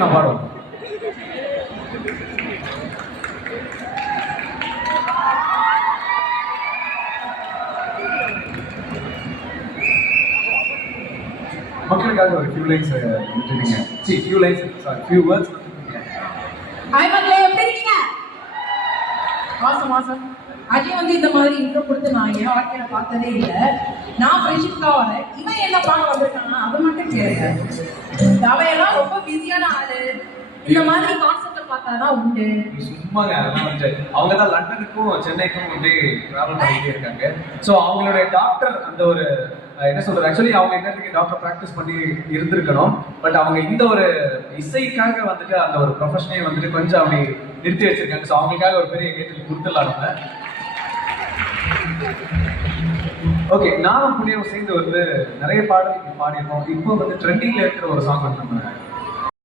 நான் பாடுவோம். மக்களுக்காக ஒரு few lines விட்டுட்டீங்க. See, few lines, sorry, few words. Hi மக்களே, எப்படி இருக்கீங்க? மாசம் அஜய் வந்து இந்த மாதிரி இன்ட்ரோ கொடுத்து நான் என் வாழ்க்கையில பார்த்ததே இல்லை. நான் ஃப்ரெண்ட்ஷிப்காக வரேன். இவன் என்ன பார்க்க வந்திருக்கானா அதை மட்டும் கேளுங்க. அவையெல்லாம் ரொம்ப பிஸியான ஆளு. இந்த மாதிரி கான்செப்டை பார்த்தாதான் உண்டு. சும்மாங்க, அதெல்லாம் வந்து அவங்க தான் லண்டனுக்கும் சென்னைக்கும் வந்து டிராவல் பண்ணிட்டே இருக்காங்க. ஸோ அவங்களுடைய டாக்டர் அந்த ஒரு என்ன சொல்றது, ஆக்சுவலி அவங்க என்னத்துக்கு டாக்டர் ப்ராக்டிஸ் பண்ணி இருந்திருக்கணும். பட் அவங்க இந்த ஒரு இசைக்காக வந்துட்டு அந்த ஒரு ப்ரொஃபஷனே வந்துட்டு கொஞ்சம் அப்படி நிறுத்தி வச்சிருக்காங்க. ஸோ அவங்களுக்காக ஒரு பெரிய கேட்டு கொடுத்துடலாம் நம்ம. ஓகே, நானும் புண்ணியம் சேர்ந்து வந்து நிறைய பாடல்கள் பாடியிருக்கோம். இப்போ வந்து ட்ரெண்டிங்ல இருக்கிற ஒரு சாங் வந்து நம்ம